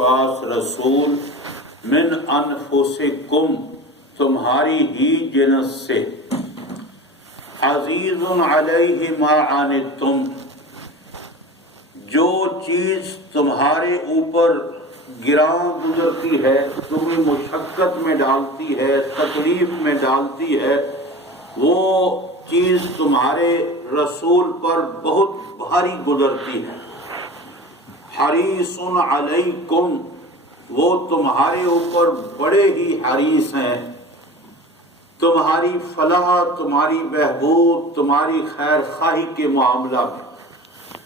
پاس رسول من انفسکم تمہاری ہی جنس سے، عزیز علیہ ما عنتم جو چیز تمہارے اوپر گراں گزرتی ہے، تمہیں مشقت میں ڈالتی ہے، تکلیف میں ڈالتی ہے، وہ چیز تمہارے رسول پر بہت بھاری گزرتی ہے۔ حریص علیکم وہ تمہارے اوپر بڑے ہی حریص ہیں، تمہاری فلاح، تمہاری بہبود، تمہاری خیر خواہی کے معاملہ میں،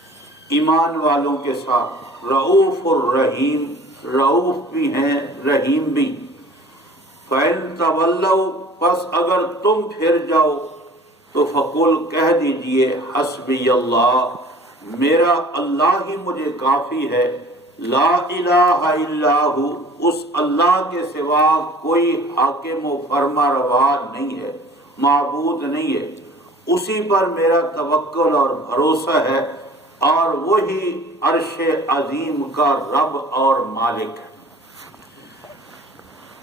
ایمان والوں کے ساتھ رؤوف الرحیم، رؤوف بھی ہیں رحیم بھی۔ فَإِن تَوَلَّوْا پس اگر تم پھر جاؤ تو فقل کہہ دیجئے حسبی اللہ میرا اللہ ہی مجھے کافی ہے، لا الہ الا ہو اس اللہ کے سوا کوئی حاکم و فرما روا نہیں ہے، معبود نہیں ہے، اسی پر میرا توکل اور بھروسہ ہے، اور وہی عرش عظیم کا رب اور مالک ہے۔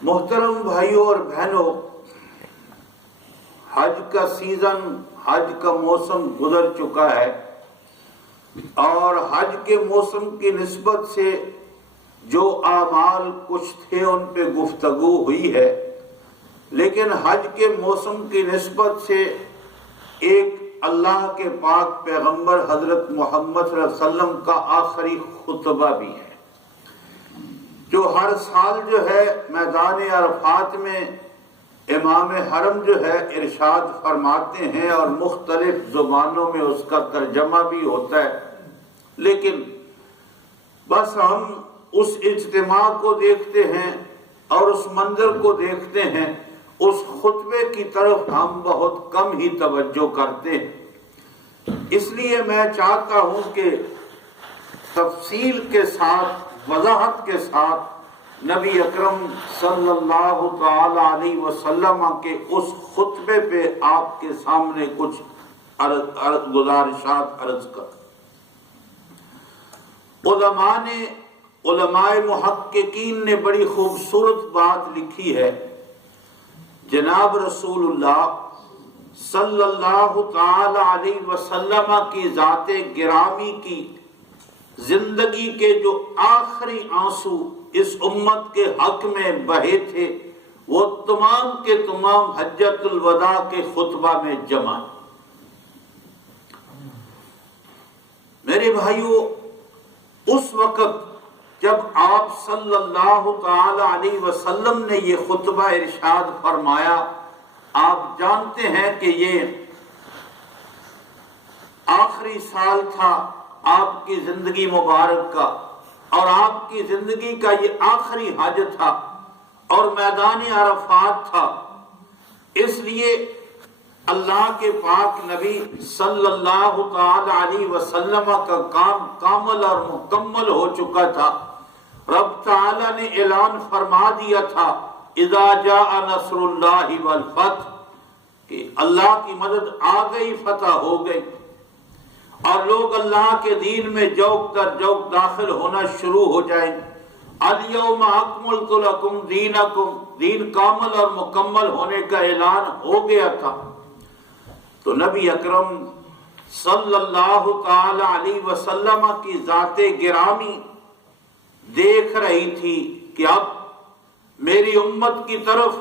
محترم بھائیوں اور بہنوں، حج کا سیزن، حج کا موسم گزر چکا ہے، اور حج کے موسم کی نسبت سے جو اعمال کچھ تھے ان پہ گفتگو ہوئی ہے، لیکن حج کے موسم کی نسبت سے ایک اللہ کے پاک پیغمبر حضرت محمد صلی اللہ علیہ وسلم کا آخری خطبہ بھی ہے، جو ہر سال جو ہے میدان عرفات میں امام حرم جو ہے ارشاد فرماتے ہیں، اور مختلف زبانوں میں اس کا ترجمہ بھی ہوتا ہے، لیکن بس ہم اس اجتماع کو دیکھتے ہیں اور اس منظر کو دیکھتے ہیں، اس خطبے کی طرف ہم بہت کم ہی توجہ کرتے ہیں۔ اس لیے میں چاہتا ہوں کہ تفصیل کے ساتھ، وضاحت کے ساتھ نبی اکرم صلی اللہ تعالی علیہ وسلم کے اس خطبے پہ آپ کے سامنے کچھ گزارشات عرض کر۔ علماء محققین نے بڑی خوبصورت بات لکھی ہے، جناب رسول اللہ صلی اللہ تعالی علیہ وسلم کی ذات گرامی کی زندگی کے جو آخری آنسو اس امت کے حق میں بہے تھے، وہ تمام کے تمام حجۃ الوداع کے خطبہ میں جمع۔ میرے بھائیوں، اس وقت جب آپ صلی اللہ تعالی علیہ وسلم نے یہ خطبہ ارشاد فرمایا، آپ جانتے ہیں کہ یہ آخری سال تھا آپ کی زندگی مبارک کا، اور آپ کی زندگی کا یہ آخری حج تھا اور میدان عرفات تھا، اس لیے اللہ کے پاک نبی صلی اللہ تعالی علیہ وسلم کا کام کامل اور مکمل ہو چکا تھا۔ رب تعالی نے اعلان فرما دیا تھا اذا جاء نصر اللہ والفتح، کہ اللہ کی مدد آ گئی، فتح ہو گئی، اور لوگ اللہ کے دین میں جوق در جوق داخل ہونا شروع ہو جائیں۔ الیوم اکملت لکم دینکم، دین کامل اور مکمل ہونے کا اعلان ہو گیا تھا۔ تو نبی اکرم صلی اللہ تعالی علیہ وسلم کی ذات گرامی دیکھ رہی تھی کہ اب میری امت کی طرف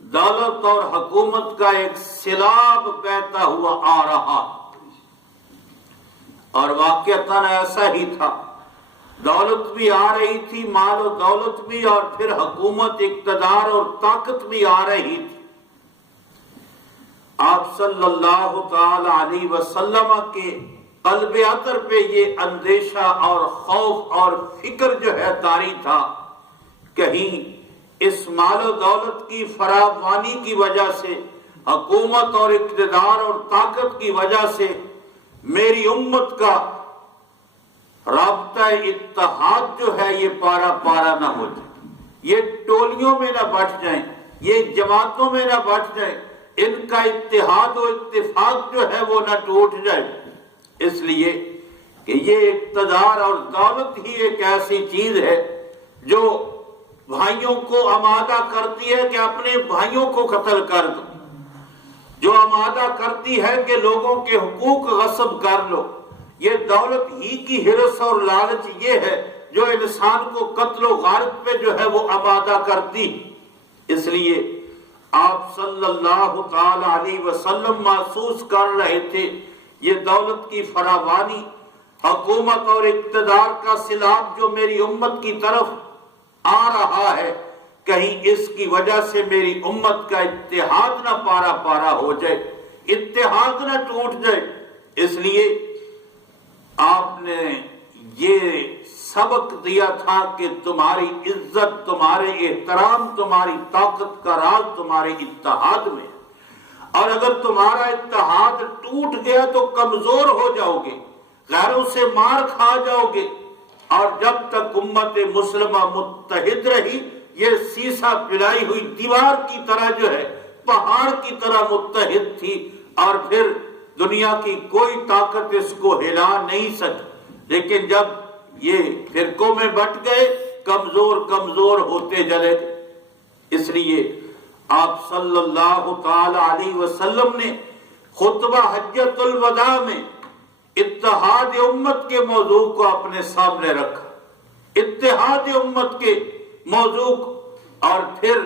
دولت اور حکومت کا ایک سیلاب بہتا ہوا آ رہا، اور واقعتاً ایسا ہی تھا، دولت بھی آ رہی تھی، مال و دولت بھی، اور پھر حکومت، اقتدار اور طاقت بھی آ رہی تھی۔ آپ صلی اللہ تعالی علیہ وسلم کے قلب اطہر پہ یہ اندیشہ اور خوف اور فکر جو ہے طاری تھا، کہیں اس مال و دولت کی فراوانی کی وجہ سے، حکومت اور اقتدار اور طاقت کی وجہ سے میری امت کا رابطہ اتحاد جو ہے یہ پارا پارا نہ ہو جائے، یہ ٹولیوں میں نہ بٹ جائیں، یہ جماعتوں میں نہ بٹ جائیں، ان کا اتحاد و اتفاق جو ہے وہ نہ ٹوٹ جائے، اس لیے کہ یہ اقتدار اور دولت ہی ایک ایسی چیز ہے جو بھائیوں کو آمادہ کرتی ہے کہ اپنے بھائیوں کو قتل کر دو، جو آمادہ کرتی ہے کہ لوگوں کے حقوق غصب کر لو، یہ دولت ہی کی ہرس اور لالچ یہ ہے جو انسان کو قتل و غارت پہ جو ہے وہ آمادہ کرتی۔ اس لیے آپ صلی اللہ تعالی علیہ وسلم محسوس کر رہے تھے یہ دولت کی فراوانی، حکومت اور اقتدار کا سیلاب جو میری امت کی طرف آ رہا ہے، کہیں اس کی وجہ سے میری امت کا اتحاد نہ پارا پارا ہو جائے، اتحاد نہ ٹوٹ جائے۔ اس لیے آپ نے یہ سبق دیا تھا کہ تمہاری عزت، تمہارے احترام، تمہاری طاقت کا راز تمہارے اتحاد میں ہے، اور اگر تمہارا اتحاد ٹوٹ گیا تو کمزور ہو جاؤ گے، غیروں سے مار کھا جاؤ گے۔ اور جب تک امت مسلمہ متحد رہی، یہ سیسا پلائی ہوئی دیوار کی طرح جو ہے، پہاڑ کی طرح متحد تھی، اور پھر دنیا کی کوئی طاقت اس کو ہلا نہیں سکی۔ لیکن جب یہ فرقوں میں بٹ گئے، کمزور کمزور ہوتے چلے گئے۔ اس لیے آپ صلی اللہ تعالی علیہ وسلم نے خطبہ حجۃ الوداع میں اتحاد امت کے موضوع کو اپنے سامنے رکھا، اتحاد امت کے موضوع، اور پھر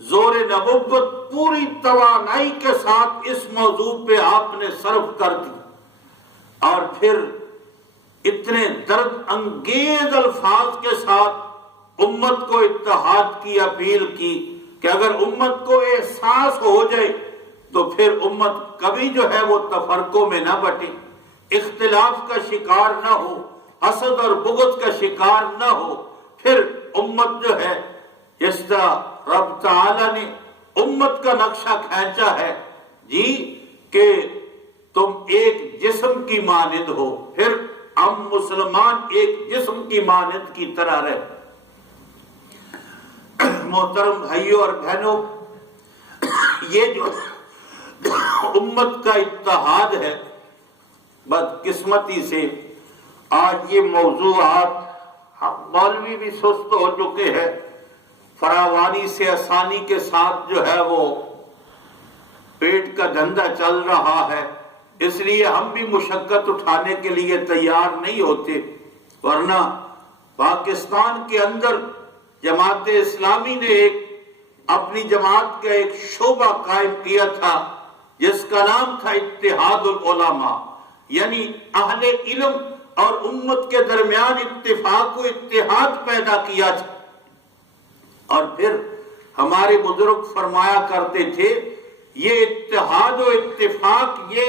زور نبوت پوری توانائی کے ساتھ اس موضوع پہ آپ نے صرف کر دی، اور پھر اتنے درد انگیز الفاظ کے ساتھ امت کو اتحاد کی اپیل کی کہ اگر امت کو احساس ہو جائے تو پھر امت کبھی جو ہے وہ تفرقوں میں نہ بٹے، اختلاف کا شکار نہ ہو، حسد اور بغض کا شکار نہ ہو۔ پھر امت جو ہے، اس طرح رب تعالی نے امت کا نقشہ کھینچا ہے جی کہ تم ایک جسم کی مانند ہو، پھر ہم مسلمان ایک جسم کی مانند کی طرح رہے۔ محترم بھائیوں اور بہنوں، یہ جو امت کا اتحاد ہے، بدقسمتی سے آج یہ موضوعات مولوی بھی سست ہو چکے ہیں، فراوانی سے آسانی کے ساتھ جو ہے وہ پیٹ کا دھندا چل رہا ہے، اس لیے ہم بھی مشقت اٹھانے کے لیے تیار نہیں ہوتے۔ ورنہ پاکستان کے اندر جماعت اسلامی نے اپنی جماعت کا ایک شعبہ قائم کیا تھا جس کا نام تھا اتحاد العلماء، یعنی اہل علم اور امت کے درمیان اتفاق و اتحاد پیدا کیا تھا۔ اور پھر ہمارے بزرگ فرمایا کرتے تھے یہ اتحاد و اتفاق یہ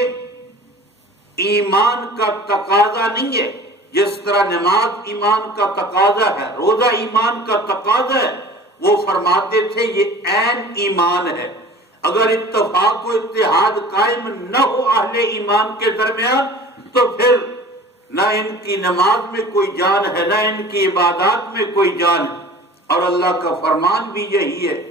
ایمان کا تقاضا نہیں ہے، جس طرح نماز ایمان کا تقاضا ہے، روزہ ایمان کا تقاضا ہے، وہ فرماتے تھے یہ عین ایمان ہے۔ اگر اتفاق و اتحاد قائم نہ ہو اہل ایمان کے درمیان تو پھر نہ ان کی نماز میں کوئی جان ہے، نہ ان کی عبادات میں کوئی جان ہے۔ اور اللہ کا فرمان بھی یہی ہے،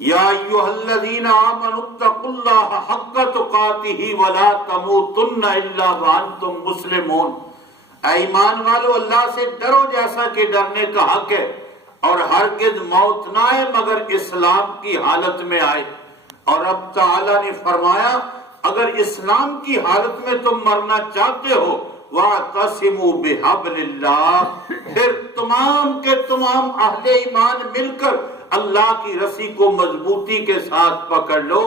یا ایھا الذین آمنوا اتقوا اللہ حق تقاتہ ولا تموتن الا وانتم مسلمون۔ اے ایمان والو، اللہ سے ڈرو جیسا کہ ڈرنے کا حق ہے، اور ہرگز موت نہ آئے مگر اسلام کی حالت میں آئے۔ اور اب تعالیٰ نے فرمایا اگر اسلام کی حالت میں تم مرنا چاہتے ہو وَاعْتَصِمُوا بِحَبْلِ اللَّهِ، پھر تمام کے تمام اہل ایمان مل کر اللہ کی رسی کو مضبوطی کے ساتھ پکڑ لو،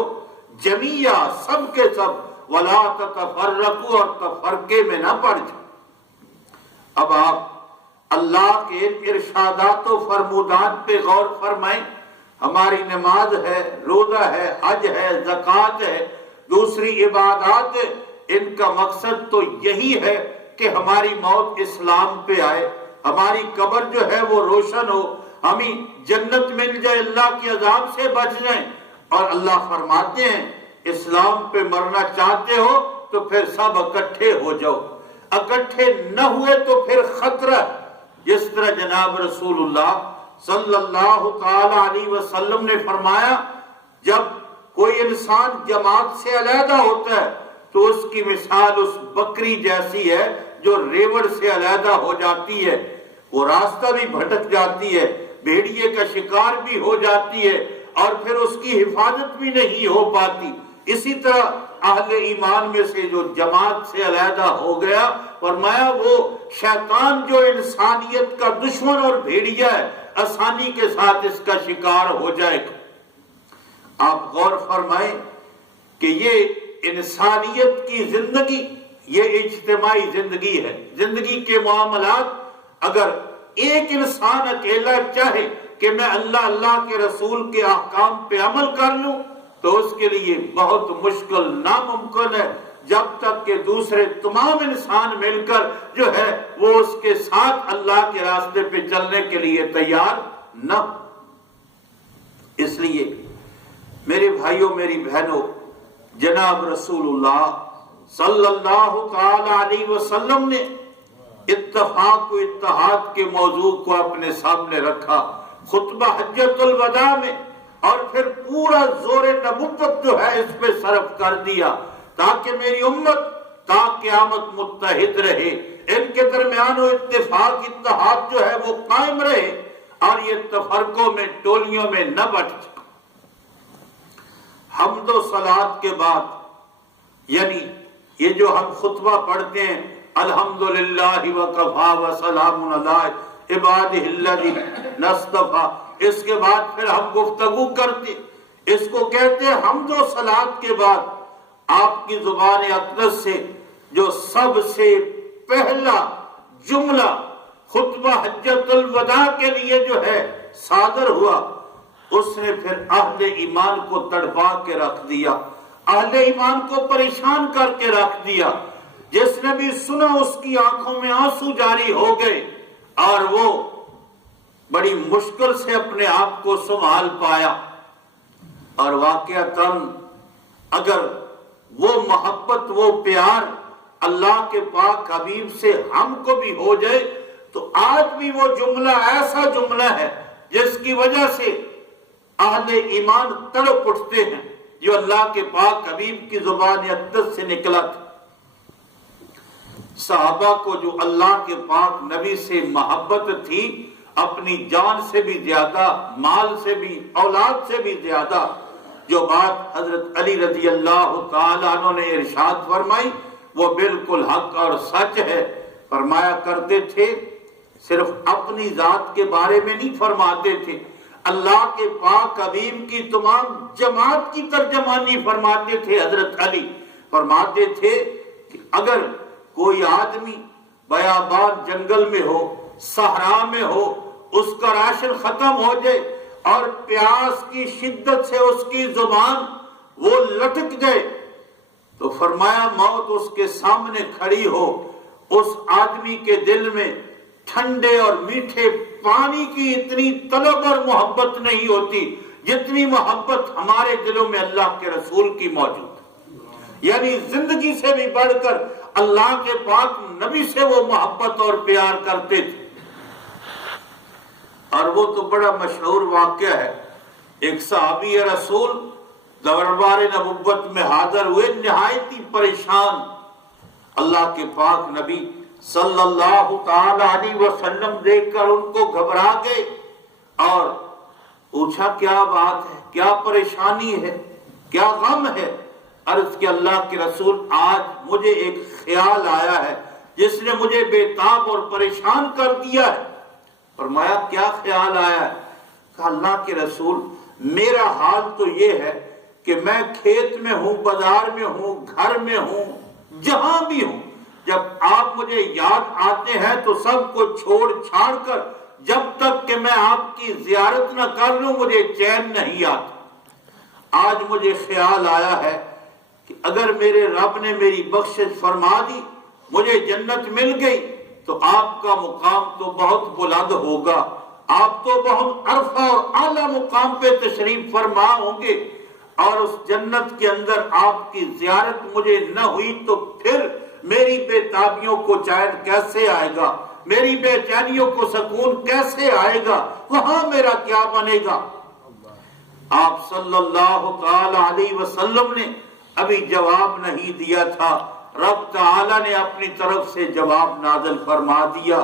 جمیعہ سب کے سب، وَلَا تَتَفَرَّقُوا، اور تفرقے میں نہ پڑ جاؤ۔ اب آپ اللہ کے ارشادات و فرمودات پہ غور فرمائیں۔ ہماری نماز ہے، روزہ ہے، حج ہے، زکوٰۃ ہے، دوسری عبادات ہے، ان کا مقصد تو یہی ہے کہ ہماری موت اسلام پہ آئے، ہماری قبر جو ہے وہ روشن ہو، ہمیں جنت مل جائے، اللہ کے عذاب سے بچ جائیں۔ اور اللہ فرماتے ہیں اسلام پہ مرنا چاہتے ہو تو پھر سب اکٹھے ہو جاؤ، اکٹھے نہ ہوئے تو پھر خطرہ۔ جس طرح جناب رسول اللہ صلی اللہ تعالی علیہ وسلم نے فرمایا جب کوئی انسان جماعت سے علیحدہ ہوتا ہے تو اس کی مثال اس بکری جیسی ہے جو ریوڑ سے علیحدہ ہو جاتی ہے۔ وہ راستہ بھی بھٹک جاتی ہے، بھیڑیے کا شکار بھی ہو جاتی ہے اور پھر اس کی حفاظت بھی نہیں ہو پاتی۔ اسی طرح اہل ایمان میں سے جو جماعت سے علیحدہ ہو گیا، فرمایا وہ شیطان جو انسانیت کا دشمن اور بھیڑیا ہے، آسانی کے ساتھ اس کا شکار ہو جائے گا۔ آپ غور فرمائیں کہ یہ انسانیت کی زندگی، یہ اجتماعی زندگی ہے۔ زندگی کے معاملات، اگر ایک انسان اکیلا چاہے کہ میں اللہ کے رسول کے احکام پہ عمل کر لوں تو اس کے لیے بہت مشکل، ناممکن ہے، جب تک کہ دوسرے تمام انسان مل کر جو ہے وہ اس کے ساتھ اللہ کے راستے پہ چلنے کے لیے تیار نہ۔ اس لیے میرے بھائیوں، میری بہنوں، جناب رسول اللہ صلی اللہ تعالی علیہ وسلم نے اتفاق و اتحاد کے موضوع کو اپنے سامنے رکھا خطبہ حجۃ الوداع میں، اور پھر پورا زور نبوت جو ہے اس پہ صرف کر دیا تاکہ میری امت تا قیامت متحد رہے، ان کے درمیان و اتفاق اتحاد جو ہے وہ قائم رہے اور یہ تفرقوں میں، ٹولیوں میں نہ بٹ جائے۔ حمد و صلات کے بعد، یعنی یہ جو ہم خطبہ پڑھتے ہیں الحمدللہ وکفا وسلام علی عبادہ الذین اصطفیٰ، اس کے بعد پھر ہم گفتگو کرتے، اس کو کہتے ہیں حمد و صلات کے بعد آپ کی زبان اقدس سے جو سب سے پہلا جملہ خطبہ حجۃ الوداع کے لیے جو ہے صادر ہوا، اس نے پھر اہل ایمان کو تڑپا کے رکھ دیا، اہل ایمان کو پریشان کر کے رکھ دیا۔ جس نے بھی سنا اس کی آنکھوں میں آنسو جاری ہو گئے اور وہ بڑی مشکل سے اپنے آپ کو سنبھال پایا۔ اور واقعتاً اگر وہ محبت، وہ پیار اللہ کے پاک حبیب سے ہم کو بھی ہو جائے تو آج بھی وہ جملہ ایسا جملہ ہے جس کی وجہ سے اہل ایمان تڑپ اٹھتے ہیں، جو اللہ کے پاک حبیب کی زبان اقدس سے نکلا تھا۔ صحابہ کو جو اللہ کے پاک نبی سے محبت تھی، اپنی جان سے بھی زیادہ، مال سے بھی، اولاد سے بھی زیادہ، جو بات حضرت علی رضی اللہ تعالیٰ عنہ نے ارشاد فرمائی وہ بالکل حق اور سچ ہے۔ فرمایا کرتے تھے، صرف اپنی ذات کے بارے میں نہیں فرماتے تھے، اللہ کے پاک حبیب کی تمام جماعت کی ترجمانی فرماتے تھے۔ حضرت علی فرماتے تھے کہ اگر کوئی آدمی بیابان جنگل میں ہو، صحرا میں ہو، اس کا راشن ختم ہو جائے اور پیاس کی شدت سے اس کی زبان وہ لٹک جائے تو فرمایا موت اس کے سامنے کھڑی ہو، اس آدمی کے دل میں ٹھنڈے اور میٹھے پانی کی اتنی طلب اور محبت نہیں ہوتی جتنی محبت ہمارے دلوں میں اللہ کے رسول کی موجود ہے۔ یعنی زندگی سے بھی بڑھ کر اللہ کے پاک نبی سے وہ محبت اور پیار کرتے تھے۔ اور وہ تو بڑا مشہور واقعہ ہے، ایک صحابی رسول دربار نبوت میں حاضر ہوئے، نہایت ہی پریشان، اللہ کے پاک نبی صلی اللہ تعالی علیہ وسلم دیکھ کر ان کو گھبرا گئے اور پوچھا کیا بات ہے، کیا پریشانی ہے، کیا غم ہے؟ عرض کہ اللہ کے رسول آج مجھے ایک خیال آیا ہے جس نے مجھے بے تاب اور پریشان کر دیا ہے۔ فرمایا کیا خیال آیا ہے؟ کہا اللہ کے رسول میرا حال تو یہ ہے کہ میں کھیت میں ہوں، بازار میں ہوں، گھر میں ہوں، جہاں بھی ہوں، جب آپ مجھے یاد آتے ہیں تو سب کو چھوڑ چھاڑ کر جب تک کہ میں آپ کی زیارت نہ کر لوں مجھے چین نہیں آتا۔ آج مجھے خیال آیا ہے کہ اگر میرے رب نے میری بخشش فرما دی، مجھے جنت مل گئی تو آپ کا مقام تو بہت بلند ہوگا، آپ تو بہت عرفہ اور اعلیٰ مقام پہ تشریف فرما ہوں گے، اور اس جنت کے اندر آپ کی زیارت مجھے نہ ہوئی تو پھر میری بے تابیوں کو چین کیسے آئے گا، میری بے چینیوں کو سکون کیسے آئے گا، وہاں میرا کیا بنے گا؟ آپ صلی اللہ تعالی علیہ وسلم نے ابھی جواب نہیں دیا تھا، رب تعالی نے اپنی طرف سے جواب نازل فرما دیا۔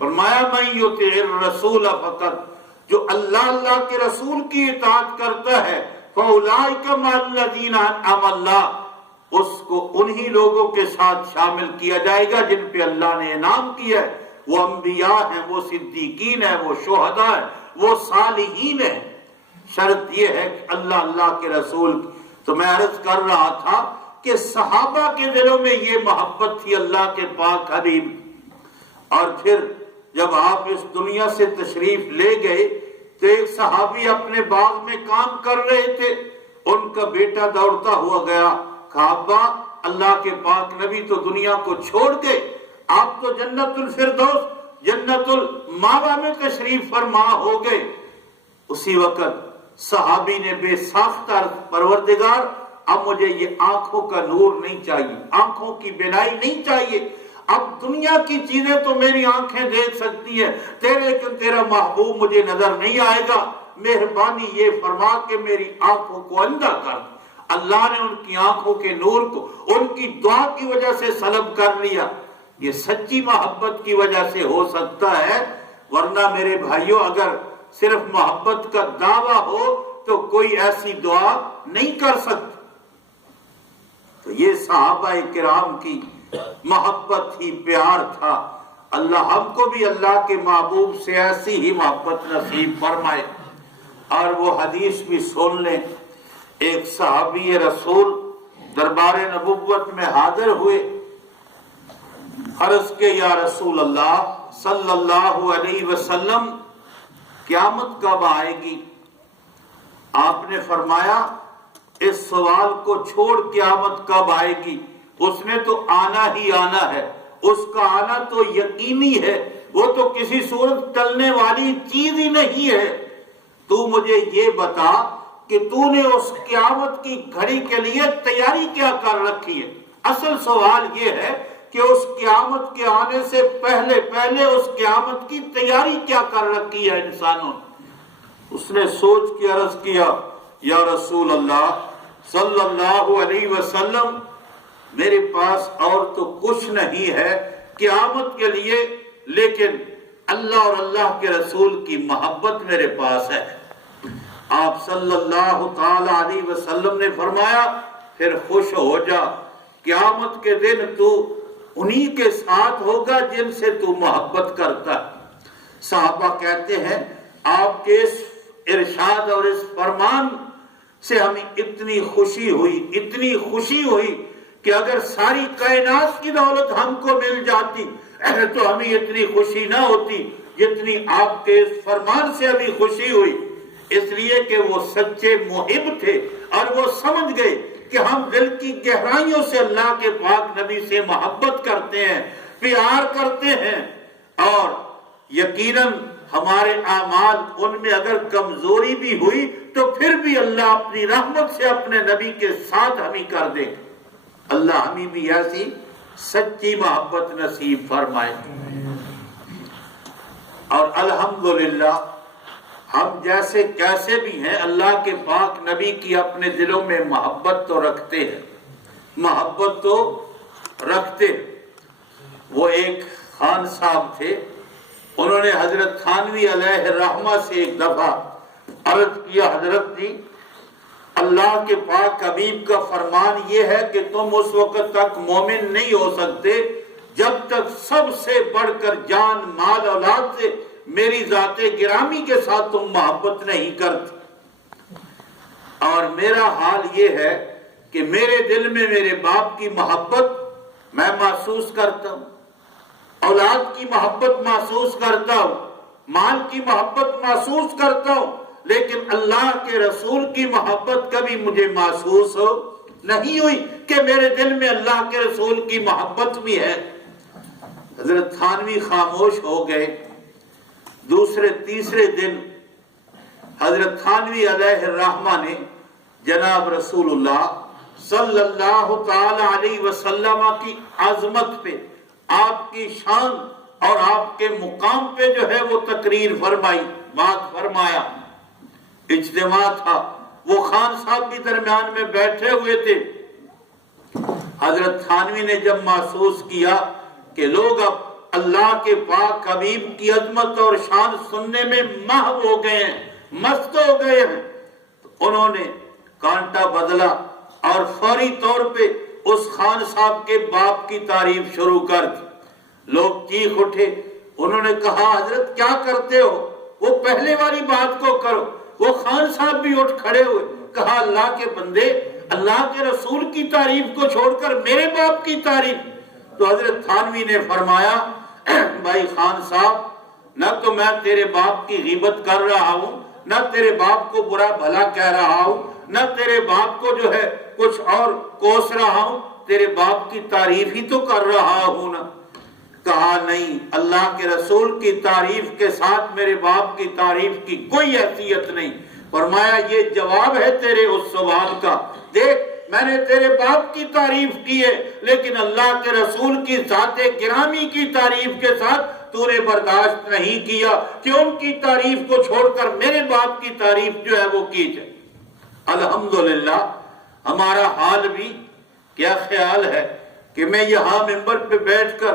فرمایا من یطع الرسول فقط، جو اللہ کے رسول کی اطاعت کرتا ہے، فاولئک مع الذین انعم اللہ، اس کو انہی لوگوں کے ساتھ شامل کیا جائے گا جن پہ اللہ نے انعام کیا ہے۔ وہ انبیاء ہیں، وہ صدیقین ہیں، وہ شہداء ہیں، وہ صالحین ہیں۔ شرط یہ ہے کہ اللہ کے رسول۔ تو میں عرض کر رہا تھا کہ صحابہ کے دلوں میں یہ محبت تھی اللہ کے پاک حبیب۔ اور پھر جب آپ اس دنیا سے تشریف لے گئے تو ایک صحابی اپنے باغ میں کام کر رہے تھے، ان کا بیٹا دوڑتا ہوا گیا، کہا ابا اللہ کے پاک نبی تو دنیا کو چھوڑ گئے، آپ تو جنت الفردوس جنت المأوہ میں تشریف فرما ہو گئے۔ اسی وقت صحابی نے بے ساختہ پروردگار اب مجھے یہ آنکھوں کا نور نہیں چاہیے، آنکھوں کی بینائی نہیں چاہیے، اب دنیا کی چیزیں تو میری آنکھیں دیکھ سکتی ہیں، تیرا محبوب مجھے نظر نہیں آئے گا، مہربانی یہ فرما کہ میری آنکھوں کو اندھا کر۔ اللہ نے ان کی آنکھوں کے نور کو ان کی دعا کی وجہ سے سلب کر لیا۔ یہ سچی محبت کی وجہ سے ہو سکتا ہے، ورنہ میرے بھائیوں اگر صرف محبت کا دعویٰ ہو تو کوئی ایسی دعا نہیں کر سکتا۔ تو یہ صحابہ کرام کی محبت ہی پیار تھا۔ اللہ ہم کو بھی اللہ کے محبوب سے ایسی ہی محبت نصیب فرمائے۔ اور وہ حدیث بھی سن لیں، ایک صحابی رسول دربار نبوت میں حاضر ہوئے، عرض کے یا رسول اللہ صلی اللہ علیہ وسلم قیامت کب آئے گی؟ آپ نے فرمایا اس سوال کو چھوڑ، قیامت کب آئے گی، اس نے تو آنا ہی آنا ہے، اس کا آنا تو یقینی ہے، وہ تو کسی صورت ٹلنے والی چیز ہی نہیں ہے۔ تو مجھے یہ بتا کہ تو نے اس قیامت کی گھڑی کے لیے تیاری کیا کر رکھی ہے۔ اصل سوال یہ ہے کہ اس قیامت کے آنے سے پہلے اس قیامت کی تیاری کیا کر رکھی ہے انسانوں نے۔ اس نے سوچ کے عرض کیا یا رسول اللہ صلی اللہ علیہ وسلم، میرے پاس اور تو کچھ نہیں ہے قیامت کے لیے، لیکن اللہ اور اللہ کے رسول کی محبت میرے پاس ہے۔ آپ صلی اللہ تعالی علیہ وسلم نے فرمایا پھر خوش ہو جا، قیامت کے دن تو انہی کے ساتھ ہوگا جن سے تو محبت کرتا ہے۔ صحابہ کہتے ہیں آپ کے اس ارشاد اور اس فرمان سے ہمیں اتنی خوشی ہوئی کہ اگر ساری کائنات کی دولت ہم کو مل جاتی تو ہمیں اتنی خوشی نہ ہوتی جتنی آپ کے اس فرمان سے ہمیں خوشی ہوئی، اس لیے کہ وہ سچے محب تھے اور وہ سمجھ گئے کہ ہم دل کی گہرائیوں سے اللہ کے پاک نبی سے محبت کرتے ہیں، پیار کرتے ہیں، اور یقیناً ہمارے اعمال ان میں اگر کمزوری بھی ہوئی تو پھر بھی اللہ اپنی رحمت سے اپنے نبی کے ساتھ ہمیں کر دے۔ اللہ ہمیں بھی ایسی سچی محبت نصیب فرمائے۔ اور الحمدللہ ہم جیسے کیسے بھی ہیں اللہ کے پاک نبی کی اپنے دلوں میں محبت تو رکھتے ہیں۔ وہ ایک خان صاحب تھے، انہوں نے حضرت تھانوی علیہ الرحمہ سے ایک دفعہ عرض کیا، حضرت جی اللہ کے پاک حبیب کا فرمان یہ ہے کہ تم اس وقت تک مومن نہیں ہو سکتے جب تک سب سے بڑھ کر جان مال اولاد سے میری ذات گرامی کے ساتھ تم محبت نہیں کرتے۔ اور میرا حال یہ ہے کہ میرے دل میں میرے باپ کی محبت میں محسوس کرتا ہوں، اولاد کی محبت محسوس کرتا ہوں، مال کی محبت محسوس کرتا ہوں، لیکن اللہ کے رسول کی محبت کبھی مجھے محسوس نہیں ہوئی کہ میرے دل میں اللہ کے رسول کی محبت بھی ہے۔ حضرت تھانوی خاموش ہو گئے۔ دوسرے تیسرے دن حضرت تھانوی علیہ الرحمہ نے جناب رسول اللہ صلی اللہ تعالی علیہ وسلم کی عظمت پہ، آپ کی شان اور آپ کے مقام پہ جو ہے وہ تقریر فرمائی، بات فرمایا۔ اجتماع تھا، وہ خان صاحب بھی درمیان میں بیٹھے ہوئے تھے۔ حضرت تھانوی نے جب محسوس کیا کہ لوگ اب اللہ کے پاک حبیب کی عظمت اور شان سننے میں محو ہو گئے ہیں، مست ہو گئے ہیں، تو انہوں نے کانٹا بدلا اور فوری طور پہ اس خان صاحب کے باپ کی تعریف شروع کر دی۔ لوگ چیخ اٹھے، انہوں نے کہا حضرت کیا کرتے ہو؟ وہ پہلے والی بات کو کرو۔ وہ خان صاحب بھی اٹھ کھڑے ہوئے، کہا اللہ کے بندے، اللہ کے رسول کی تعریف کو چھوڑ کر میرے باپ کی تعریف؟ تو حضرت تھانوی نے فرمایا بھائی خان صاحب، نہ تو میں تیرے باپ کی غیبت کر رہا ہوں، نہ تیرے باپ کو برا بھلا کہہ رہا ہوں، نہ تیرے باپ کو جو ہے کچھ اور کوس رہا ہوں، تیرے باپ کی تعریف ہی تو کر رہا ہوں نا۔ کہا نہیں، اللہ کے رسول کی تعریف کے ساتھ میرے باپ کی تعریف کی کوئی حیثیت نہیں۔ فرمایا یہ جواب ہے تیرے اس سوال کا، دیکھ میں نے تیرے باپ کی تعریف کی ہے، لیکن اللہ کے رسول کی ذات گرامی کی تعریف کے ساتھ تو نے برداشت نہیں کیا کہ ان کی تعریف کو چھوڑ کر میرے باپ کی تعریف جو ہے وہ کی جائے۔ الحمدللہ ہمارا حال بھی کیا خیال ہے کہ میں یہاں منبر پہ بیٹھ کر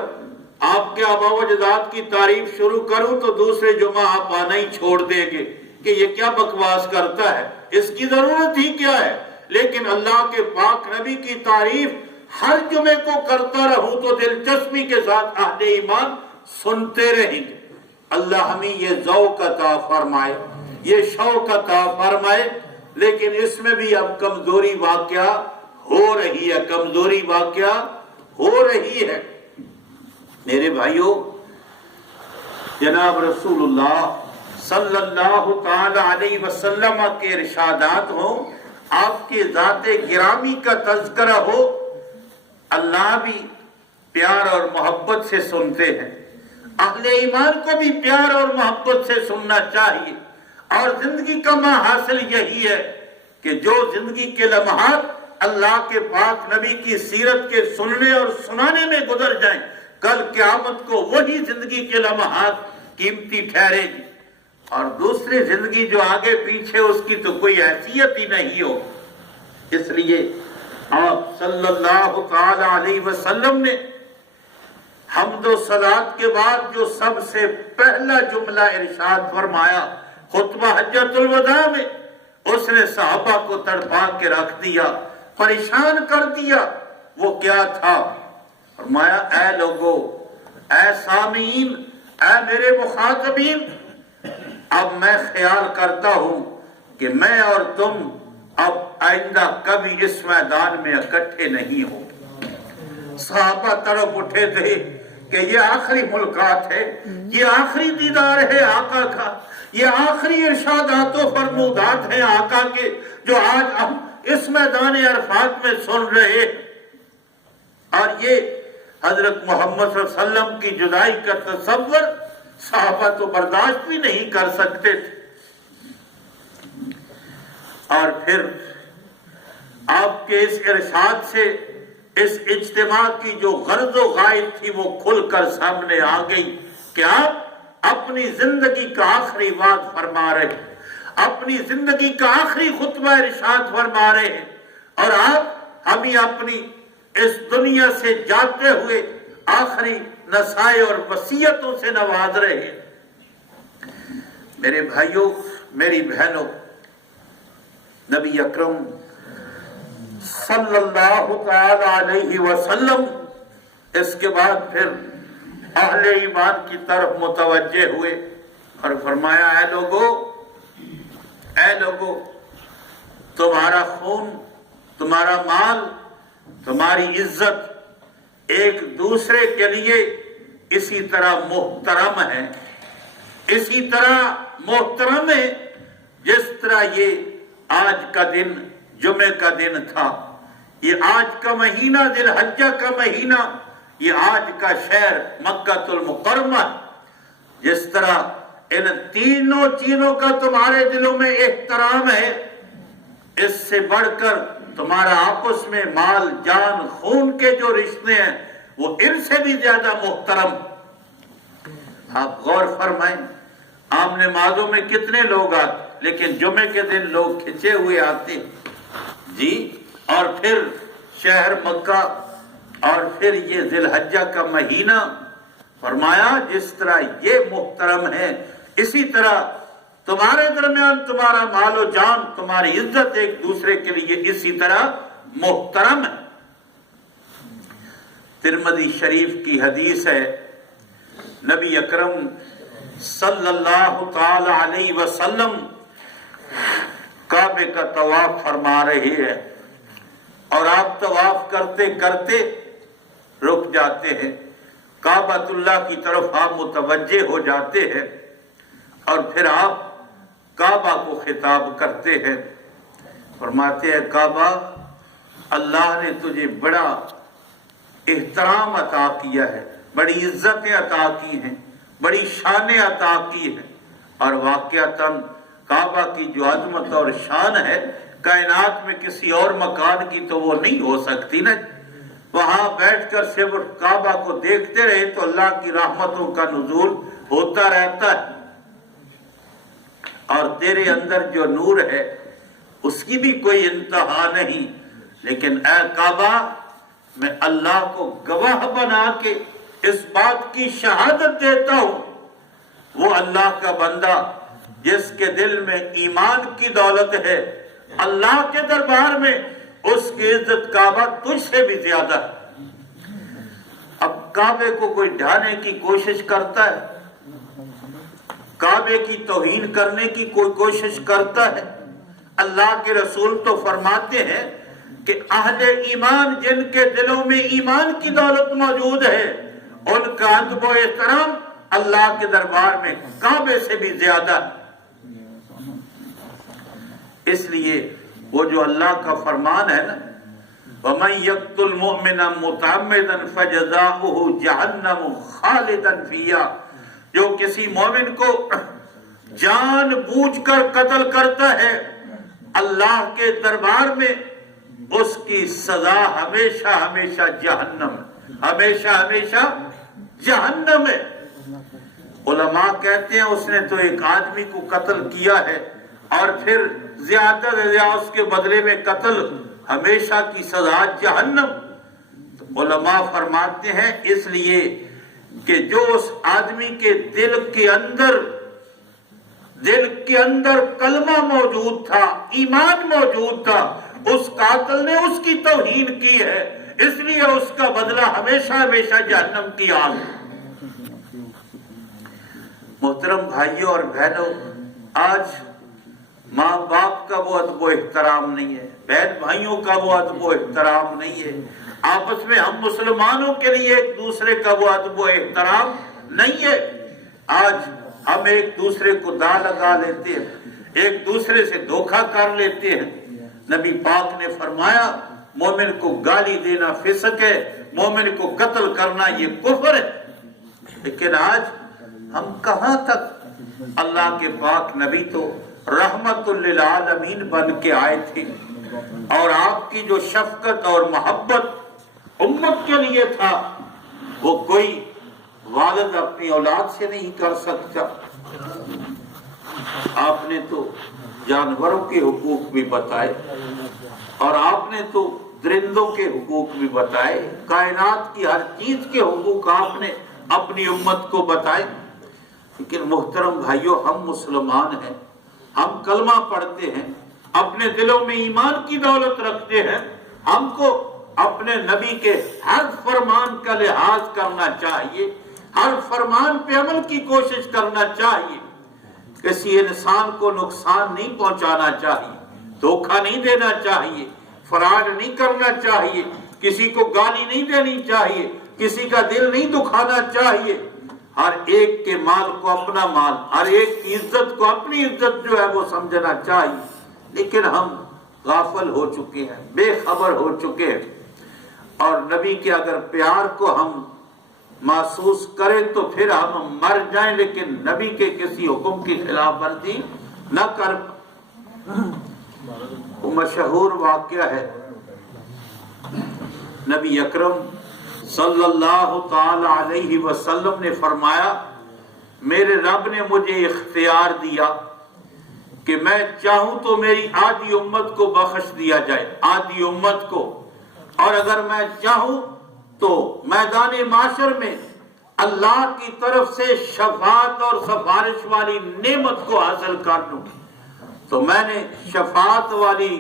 آپ کے آبا و اجداد کی تعریف شروع کروں تو دوسرے جمعہ آپ آنا ہی چھوڑ دیں گے کہ یہ کیا بکواس کرتا ہے، اس کی ضرورت ہی کیا ہے۔ لیکن اللہ کے پاک نبی کی تعریف ہر جمعے کو کرتا رہوں تو دلچسپی کے ساتھ اہل ایمان سنتے رہیں گے۔ اللہ ہمیں یہ ذوق عطا فرمائے، یہ شوق عطا فرمائے۔ لیکن اس میں بھی اب کمزوری واقعہ ہو رہی ہے، کمزوری واقعہ ہو رہی ہے۔ میرے بھائیوں، جناب رسول اللہ صلی اللہ تعالی علیہ وسلم کے ارشادات ہوں، آپ کی ذات گرامی کا تذکرہ ہو، اللہ بھی پیار اور محبت سے سنتے ہیں، اہل ایمان کو بھی پیار اور محبت سے سننا چاہیے۔ اور زندگی کا حاصل یہی ہے کہ جو زندگی کے لمحات اللہ کے پاک نبی کی سیرت کے سننے اور سنانے میں گزر جائیں، کل قیامت کو وہی زندگی کے لمحات قیمتی ٹھہرے گی، اور دوسری زندگی جو آگے پیچھے اس کی تو کوئی حیثیت ہی نہیں ہو۔ اس لیے آپ صلی اللہ تعالی علیہ وسلم نے حمد و صلات کے بعد جو سب سے پہلا جملہ ارشاد فرمایا خطبہ حجۃ الوداع میں، اس نے صحابہ کو تڑپا کے رکھ دیا، پریشان کر دیا۔ وہ کیا تھا؟ فرمایا اے لوگو، اے سامعین، اے میرے مخاطبین، اب میں خیال کرتا ہوں کہ میں اور تم اب آئندہ کبھی اس میدان میں اکٹھے نہیں ہوں۔ صحابہ تڑپ اٹھے تھے کہ یہ آخری ملاقات ہے، یہ آخری دیدار ہے آقا کا، یہ آخری ارشادات و فرمودات ہیں آقا کے جو آج ہم اس میدان عرفات میں سن رہے ہیں۔ اور یہ حضرت محمد صلی اللہ علیہ وسلم کی جدائی کا تصور صحابہ تو برداشت بھی نہیں کر سکتے تھے۔ اور پھر آپ کے اس ارشاد سے اس اجتماع کی جو غرض و غائب تھی وہ کھل کر سامنے آ گئی کہ آپ اپنی زندگی کا آخری وعد فرما رہے ہیں، اپنی زندگی کا آخری خطبہ ارشاد فرما رہے ہیں، اور آپ ہمیں اپنی اس دنیا سے جاتے ہوئے آخری نصائح اور وصیتوں سے نواز رہے ہیں۔ میرے بھائیوں، میری بہنوں، نبی اکرم صلی اللہ تعالی علیہ وسلم اس کے بعد پھر اہل ایمان کی طرف متوجہ ہوئے اور فرمایا اے لوگو، تمہارا خون، تمہارا مال، تمہاری عزت ایک دوسرے کے لیے اسی طرح محترم ہے، اسی طرح محترم ہے جس طرح یہ آج کا دن جمعے کا دن تھا، یہ آج کا مہینہ ذی الحجہ کا مہینہ، یہ آج کا شہر مکہ المکرمہ، جس طرح ان تینوں چیزوں کا تمہارے دلوں میں احترام ہے، اس سے بڑھ کر تمہارا آپس میں مال جان خون کے جو رشتے ہیں وہ ان سے بھی زیادہ محترم۔ آپ غور فرمائیں، عام نمازوں میں کتنے لوگ آتے، لیکن جمعے کے دن لوگ کھچے ہوئے آتے جی، اور پھر شہر مکہ، اور پھر یہ ذی الحجہ کا مہینہ، فرمایا جس طرح یہ محترم ہے اسی طرح تمہارے درمیان تمہارا مال و جان، تمہاری عزت ایک دوسرے کے لیے اسی طرح محترم ہے۔ ترمذی شریف کی حدیث ہے، نبی اکرم صلی اللہ تعالی علیہ وسلم کعبے کا طواف فرما رہے ہیں اور آپ طواف کرتے کرتے رک جاتے ہیں، کعبۃ اللہ کی طرف آپ متوجہ ہو جاتے ہیں اور پھر آپ کعبہ کو خطاب کرتے ہیں، فرماتے ہیں کعبہ اللہ نے تجھے بڑا احترام عطا کیا ہے، بڑی عزتیں عطا کی ہیں، بڑی شانیں عطا کی ہیں، اور واقعتاً کعبہ کی جو عظمت اور شان ہے کائنات میں کسی اور مکان کی تو وہ نہیں ہو سکتی نا۔ وہاں بیٹھ کر صرف کعبہ کو دیکھتے رہے تو اللہ کی رحمتوں کا نزول ہوتا رہتا ہے، اور تیرے اندر جو نور ہے اس کی بھی کوئی انتہا نہیں، لیکن اے کعبہ میں اللہ کو گواہ بنا کے اس بات کی شہادت دیتا ہوں، وہ اللہ کا بندہ جس کے دل میں ایمان کی دولت ہے، اللہ کے دربار میں اس کی عزت کعبہ تجھ سے بھی زیادہ ہے۔ اب کعبے کو کوئی ڈھانے کی کوشش کرتا ہے، کعبے کی توہین کرنے کی کوئی کوشش کرتا ہے؟ اللہ کے رسول تو فرماتے ہیں کہ اہل ایمان جن کے دلوں میں ایمان کی دولت موجود ہے ان کا ادب و احترام اللہ کے دربار میں کعبے سے بھی زیادہ ہے۔ اس لیے وہ جو اللہ کا فرمان ہے نا، وَمَن يَقْتُلْ مُؤْمِنًا مُتَعَمِّدًا فَجَزَاؤُهُ جَهَنَّمُ خَالِدًا فِيهَا، جو کسی مومن کو جان بوجھ کر قتل کرتا ہے اللہ کے دربار میں اس کی سزا ہمیشہ ہمیشہ جہنم، ہمیشہ ہمیشہ جہنم ہے۔ علماء کہتے ہیں اس نے تو ایک آدمی کو قتل کیا ہے اور پھر زیادہ سے زیادہ اس کے بدلے میں قتل، ہمیشہ کی سزا جہنم۔ تو علماء فرماتے ہیں اس لیے کہ جو اس آدمی کے دل کے اندر کلمہ موجود تھا، ایمان موجود تھا، اس قاتل نے اس کی توہین کی ہے، اس لیے اس کا بدلہ ہمیشہ ہمیشہ جہنم کی آگ۔ محترم بھائیوں اور بہنوں، آج ماں باپ کا وہ ادب و احترام نہیں ہے، بہن بھائیوں کا وہ ادب و احترام نہیں ہے، آپس میں ہم مسلمانوں کے لیے ایک دوسرے کا وہ ادب و احترام نہیں ہے۔ آج ہم ایک دوسرے کو دا لگا لیتے ہیں، ایک دوسرے سے دھوکہ کر لیتے ہیں۔ نبی پاک نے فرمایا مومن کو گالی دینا فسق ہے، مومن کو قتل کرنا یہ کفر ہے۔ لیکن آج ہم کہاں تک؟ اللہ کے پاک نبی تو رحمت للعالمین بن کے آئے تھے، اور آپ کی جو شفقت اور محبت امت کے لیے تھا وہ کوئی والد اپنی اولاد سے نہیں کر سکتا۔ آپ نے تو جانوروں کے حقوق بھی بتائے اور آپ نے تو درندوں کے حقوق بھی بتائے، کائنات کی ہر چیز کے حقوق آپ نے اپنی امت کو بتائے۔ لیکن محترم بھائیوں، ہم مسلمان ہیں، ہم کلمہ پڑھتے ہیں، اپنے دلوں میں ایمان کی دولت رکھتے ہیں، ہم کو اپنے نبی کے ہر فرمان کا لحاظ کرنا چاہیے، ہر فرمان پہ عمل کی کوشش کرنا چاہیے، کسی انسان کو نقصان نہیں پہنچانا چاہیے، دھوکہ نہیں دینا چاہیے، فراڈ نہیں کرنا چاہیے، کسی کو گالی نہیں دینی چاہیے، کسی کا دل نہیں دکھانا چاہیے، ہر ایک کے مال کو اپنا مال، ہر ایک کی عزت کو اپنی عزت جو ہے وہ سمجھنا چاہیے۔ لیکن ہم غافل ہو چکے ہیں، بے خبر ہو چکے ہیں، اور نبی کے اگر پیار کو ہم محسوس کریں تو پھر ہم مر جائیں، لیکن نبی کے کسی حکم کی خلاف ورزی نہ کر۔ مشہور واقعہ ہے، نبی اکرم صلی اللہ تعالی علیہ وسلم نے فرمایا میرے رب نے مجھے اختیار دیا کہ میں چاہوں تو میری آدھی امت کو بخش دیا جائے، آدھی امت کو، اور اگر میں چاہوں تو میدان معاشر میں اللہ کی طرف سے شفاعت اور سفارش والی نعمت کو حاصل کر لوں، تو میں نے شفاعت والی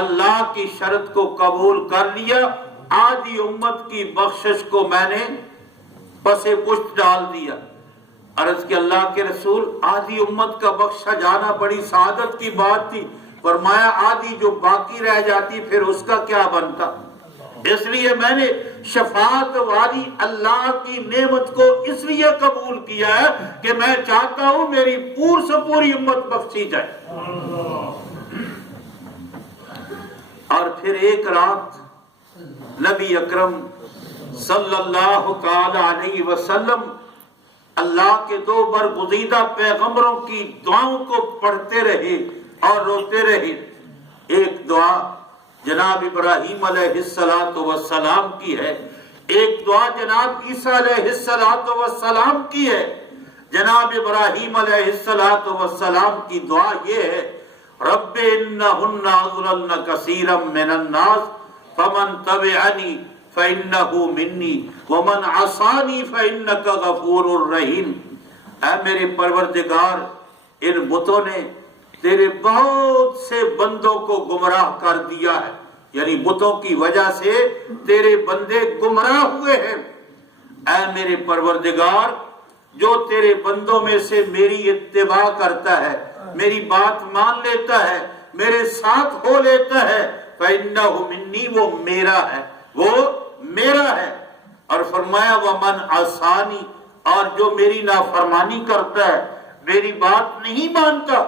اللہ کی شرط کو قبول کر لیا، آدھی امت کی بخشش کو میں نے پس پشت ڈال دیا۔ عرض کہ اللہ کے رسول، آدھی امت کا بخشا جانا بڑی سعادت کی بات تھی، فرمایا آدھی جو باقی رہ جاتی پھر اس کا کیا بنتا؟ اس لیے میں نے شفاعت والی اللہ کی نعمت کو اس لیے قبول کیا ہے کہ میں چاہتا ہوں میری پور سے پوری امت بخشی جائے۔ اور پھر ایک رات نبی اکرم صلی اللہ تعالی علیہ وسلم اللہ کے دو برگزیدہ پیغمبروں کی دعاؤں کو پڑھتے رہے اور روتے رہے۔ ایک دعا جناب ابراہیم علیہ السلام کی ہے، ایک دعا جناب عیسیٰ علیہ السلام کی ہے۔ جناب ابراہیم علیہ السلام کی دعا یہ ہے، رب انہن اضللن کثیرا من الناس فمن تبعنی فإنہ منی ومن عصانی فإنک غفور رحیم۔ اے میرے پروردگار، ان بتوں نے تیرے بہت سے بندوں کو گمراہ کر دیا ہے، یعنی بتوں کی وجہ سے تیرے بندے گمراہ ہوئے ہیں۔ اے میرے پروردگار، جو تیرے بندوں میں سے میری اتباع کرتا ہے، میری بات مان لیتا ہے، میرے ساتھ ہو لیتا ہے، فَإِنَّهُ مِنِّي، وہ میرا ہے، وہ میرا ہے۔ اور فرمایا وَمَنْ عَصَانِي، اور جو میری نافرمانی کرتا ہے، میری بات نہیں مانتا،